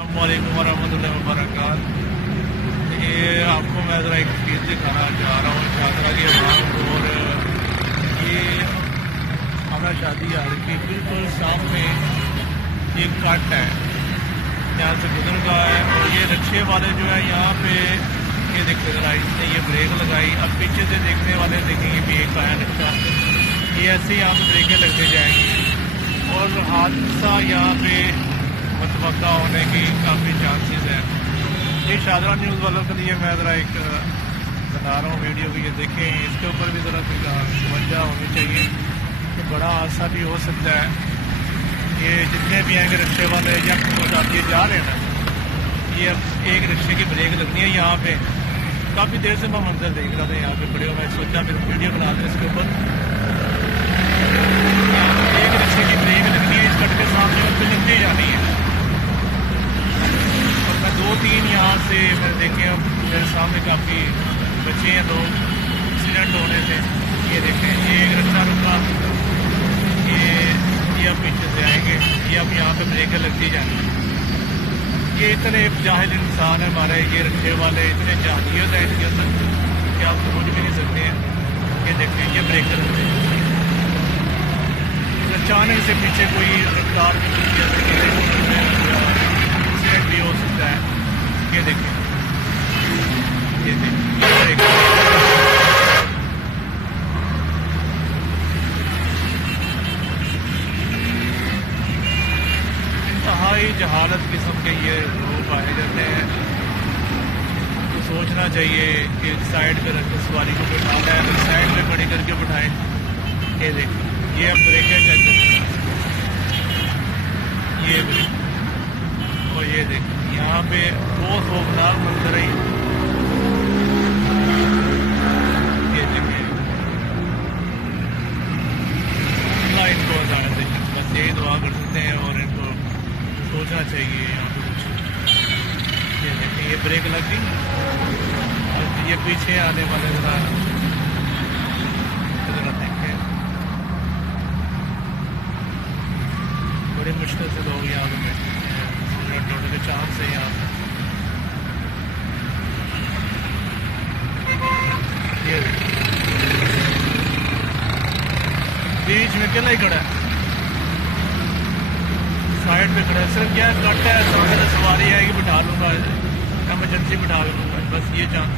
अस्सलामुअलैकुम वरहमतुल्लाहि वबरकातुहू। ये आपको मैं ज़रा एक चीज़ दिखाना चाह रहा हूँ शादरा के बाद। और ये हमारा शादी हाल के बिल्कुल सामने एक कट है, यहाँ से गुजर गया है। और ये रिक्शे वाले जो है यहाँ पे ये देखते ज़रा, इसने ये ब्रेक लगाई। अब पीछे से देखने वाले देखेंगे भी एक आया रिक्शा, ये ऐसे यहाँ पे ब्रेकें लगते जाएंगी और हादसा यहाँ पे मतवक्का होने की काफ़ी चांसेस है। ये शादरा न्यूज़ वालों के लिए मैं ज़रा एक बना रहा हूँ वीडियो की, ये देखें। इसके ऊपर भी ज़रा तवज्जो होनी चाहिए कि बड़ा हादसा भी हो सकता है। ये जितने भी आएंगे रिक्शे वाले या ये जा रहे हैं ना, ये एक रिक्शे की ब्रेक लगनी है यहाँ पे। काफ़ी देर से मैं मंजर देख रहा था यहाँ पे खड़े हो, मैं सोचा फिर वीडियो बना दें इसके ऊपर। एक रिक्शे की ब्रेक लगनी है, इस कट के सामने उन पर लगती जानी है। और मैं दो तीन यहाँ से मैंने देखे, मेरे सामने काफ़ी बच्चे हैं, लोग एक्सीडेंट होने से। ये देखें, ये एक रिक्शा रुका, ये अब पीछे से आएंगे, ये अब यहाँ पे ब्रेकें लगती जाएंगी। ये इतने जाहिल इंसान है हमारे ये रिक्शे वाले, इतने जाहिलियत है इनके अंदर कि आप समझ भी नहीं सकते हैं। ये देखें, ये ब्रेकर लगते हैं, अचानक से पीछे कोई रफ्तार एक्सीडेंट भी हो सकता है। ये देखें, ये देखें, इंतहाई जहालत किस्म के ये लोग पाए जाते हैं। तो सोचना चाहिए कि साइड पे रख सवारी को बिठाना है तो साइड पे खड़ी करके बिठाएं। ये देखें, ये अब ब्रेकें चेक करें, ये ब्रेक। और ये देखें, यहाँ पे बहुत खौफनाक मंजर है। ये देखें, अल्लाह इनको अदालत दे, बस यही दुआ कर सकते हैं। और इनको सोचना चाहिए यहाँ पे कुछ। ये देखें, ये ब्रेक लग गई और ये पीछे आने वाले ज़रा देखें, बड़ी मुश्किल से लोग यहाँ पे एक्सीडेंट होने के चांस है यहाँ पे। ये बीच में अकेला ही खड़ा है, साइड पे खड़ा है। सिर्फ क्या कट है, सामने से सवारी आएगी बिठा लूँगा, एमरजेंसी बिठा लूँगा, बस ये चांस।